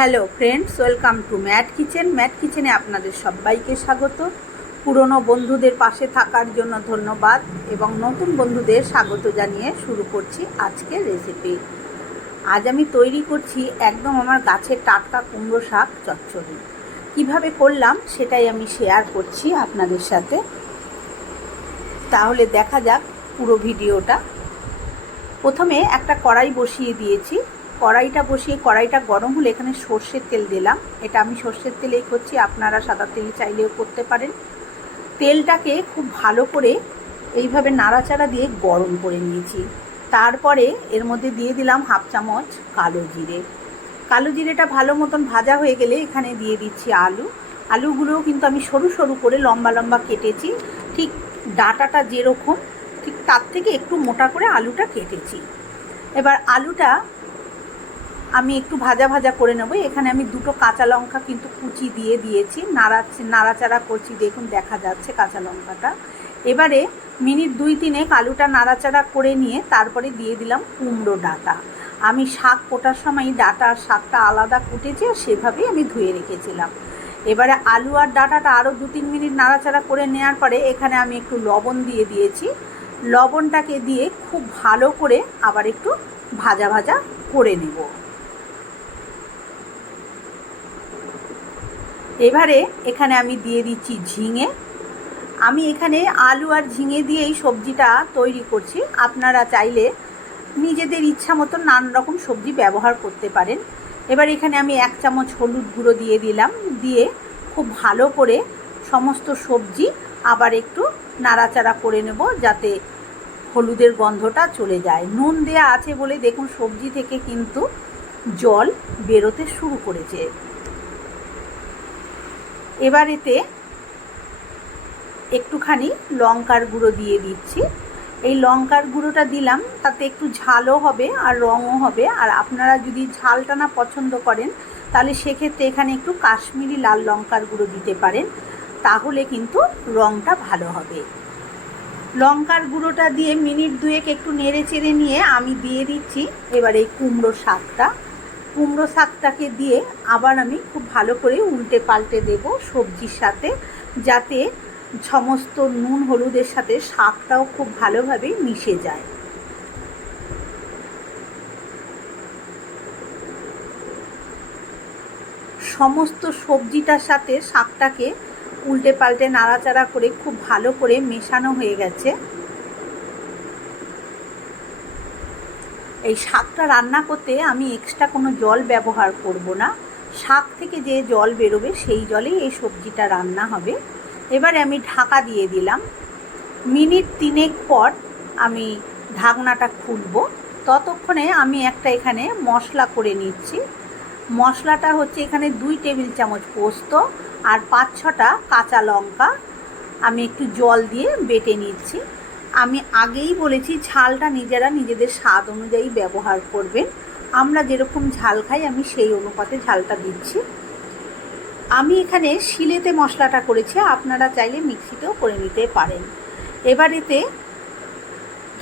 Hello friends, welcome to Matt kitchen. Matt কিচেনে আপনাদের সবাইকে স্বাগত। পুরনো বন্ধুদের পাশে থাকার জন্য ধন্যবাদ এবং নতুন বন্ধুদের স্বাগত জানিয়ে শুরু করছি আজকের রেসিপি আজ আমি তৈরি করছি একদম আমার গাছের টাটকা কুমড়ো শাক চচ্চড়ি। কীভাবে করলাম সেটাই আমি শেয়ার করছি আপনাদের সাথে। তাহলে দেখা যাক পুরো ভিডিওটা। প্রথমে একটা কড়াই বসিয়ে দিয়েছি। কড়াইটা বসিয়ে, কড়াইটা গরম হলে এখানে সর্ষের তেল দিলাম। এটা আমি সর্ষের তেলেই করছি, আপনারা সাদা তেল চাইলেও করতে পারেন। তেলটাকে খুব ভালো করে এইভাবে নাড়াচাড়া দিয়ে গরম করে নিয়েছি। তারপরে এর মধ্যে দিয়ে দিলাম হাফ চামচ কালো জিরে। কালো জিরেটা ভালো মতন ভাজা হয়ে গেলে এখানে দিয়ে দিচ্ছি আলু। আলুগুলোও কিন্তু আমি সরু সরু করে লম্বা লম্বা কেটেছি। ঠিক ডাটাটা যেরকম, ঠিক তার থেকে একটু মোটা করে আলুটা কেটেছি। এবার আলুটা আমি একটু ভাজা ভাজা করে নেব। এখানে আমি দুটো কাঁচা লঙ্কা কিন্তু কুচি দিয়ে দিয়েছি। নাড়া নাড়াচাড়া করছি, দেখুন দেখা যাচ্ছে কাঁচা লঙ্কাটা। এবারে মিনিট দুই তিনেক আলুটা নাড়াচাড়া করে নিয়ে তারপরে দিয়ে দিলাম কুমড়ো ডাটা। আমি শাক কোটার সময় ডাটা আর শাকটা আলাদা কুটেছি আর সেভাবেই আমি ধুয়ে রেখেছিলাম। এবারে আলু আর ডাটাটা আরও দু তিন মিনিট নাড়াচাড়া করে নেওয়ার পরে এখানে আমি একটু লবণ দিয়ে দিয়েছি। লবণটাকে দিয়ে খুব ভালো করে আবার একটু ভাজা ভাজা করে নেব। এবারে এখানে আমি দিয়ে দিচ্ছি ঝিঙে। আমি এখানে আলু আর ঝিঙে দিয়েই সবজিটা তৈরি করছি। আপনারা চাইলে নিজেদের ইচ্ছা মতো নানান রকম সবজি ব্যবহার করতে পারেন। এবার এখানে আমি এক চামচ হলুদ গুঁড়ো দিয়ে দিলাম। দিয়ে খুব ভালো করে সমস্ত সবজি আবার একটু নাড়াচাড়া করে নেব যাতে হলুদের গন্ধটা চলে যায়। নুন দেয়া আছে বলে দেখুন সবজি থেকে কিন্তু জল বেরোতে শুরু করেছে। এবার এতে একটুখানি লঙ্কার গুঁড়ো দিয়ে দিচ্ছি। এই লঙ্কার গুঁড়োটা দিলাম, তাতে একটু ঝালও হবে আর রঙও হবে। আর আপনারা যদি ঝালটা না পছন্দ করেন, তাহলে সেক্ষেত্রে এখানে একটু কাশ্মীরি লাল লঙ্কার গুঁড়ো দিতে পারেন। তাহলে কিন্তু রঙটা ভালো হবে। লঙ্কার গুঁড়োটা দিয়ে মিনিট দুয়েক একটু নেড়ে চেড়ে নিয়ে আমি দিয়ে দিচ্ছি। এবার এই কুমড়ো শাকটা। কুমড়ো শাকটাকে দিয়ে আবার আমি খুব ভালো করে উল্টে পাল্টে দেব সবজির সাথে, যাতে সমস্ত নুন হলুদের সাথে শাকটাও খুব ভালোভাবে মিশে যায়। সমস্ত সবজিটার সাথে শাকটাকে উল্টে পাল্টে নাড়াচাড়া করে খুব ভালো করে মেশানো হয়ে গেছে। এই শাকটা রান্না করতে আমি এক্সট্রা কোনো জল ব্যবহার করব না। শাক থেকে যে জল বেরোবে সেই জলেই এই সবজিটা রান্না হবে। এবারে আমি ঢাকা দিয়ে দিলাম। মিনিট তিনেক পর আমি ঢাকনাটা খুলব। ততক্ষণে আমি একটা এখানে মশলা করে নিচ্ছি। মশলাটা হচ্ছে এখানে দুই টেবিল চামচ পোস্ত আর পাঁচ ছটা কাঁচা লঙ্কা। আমি একটু জল দিয়ে বেটে নিচ্ছি। আমি আগেই বলেছি, ঝালটা নিজেরা নিজেদের স্বাদ অনুযায়ী ব্যবহার করবেন। আমরা যেরকম ঝাল খাই, আমি সেই অনুপাতে ঝালটা দিচ্ছি। আমি এখানে শিলেতে মশলাটা করেছি, আপনারা চাইলে মিক্সিতেও করে নিতে পারেন। এবার এতে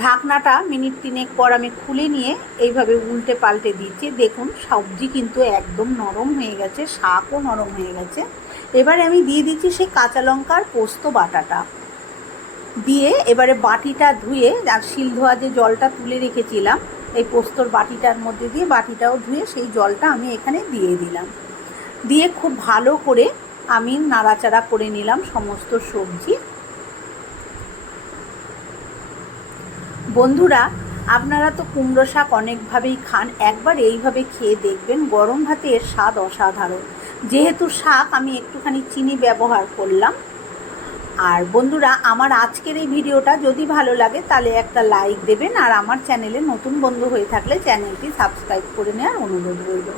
ঢাকনাটা মিনিট তিনেক পর আমি খুলে নিয়ে এইভাবে উল্টে পাল্টে দিচ্ছি। দেখুন, সবজি কিন্তু একদম নরম হয়ে গেছে, শাকও নরম হয়ে গেছে। এবারে আমি দিয়ে দিচ্ছি সেই কাঁচা লঙ্কার পোস্ত বাটাটা। দিয়ে এবারে বাটিটা ধুয়ে, আর শিল ধোয়া যে জলটা তুলে রেখেছিলাম, এই পোস্তর বাটিটার মধ্যে দিয়ে বাটিটাও ধুয়ে সেই জলটা আমি এখানে দিয়ে দিলাম। দিয়ে খুব ভালো করে আমি নাড়াচাড়া করে নিলাম সমস্ত সবজি। বন্ধুরা, আপনারা তো কুমড়ো শাক অনেকভাবেই খান, একবার এইভাবে খেয়ে দেখবেন গরম ভাতে এর স্বাদ অসাধারণ। যেহেতু শাক আমি একটুখানি চিনি ব্যবহার করলাম আর বন্ধুরা, আমার আজকের এই ভিডিওটা যদি ভালো লাগে, তাহলে একটা লাইক দেবেন আর আমার চ্যানেলে নতুন বন্ধু হয়ে থাকলে চ্যানেলটি সাবস্ক্রাইব করে নেওয়ার অনুরোধ রইল।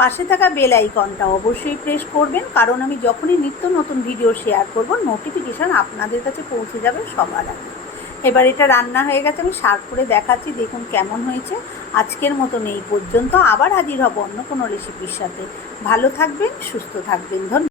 পাশে থাকা বেল আইকনটা অবশ্যই প্রেস করবেন, কারণ আমি যখনই নিত্য নতুন ভিডিও শেয়ার করব নোটিফিকেশান আপনাদের কাছে পৌঁছে যাবে সবার আগে। এবার এটা রান্না হয়ে গেছে, আমি সার্ভ করে দেখাচ্ছি, দেখুন কেমন হয়েছে। আজকের মতন এই পর্যন্ত, আবার হাজির হব অন্য কোনো রেসিপির সাথে। ভালো থাকবেন, সুস্থ থাকবেন, ধন্যবাদ।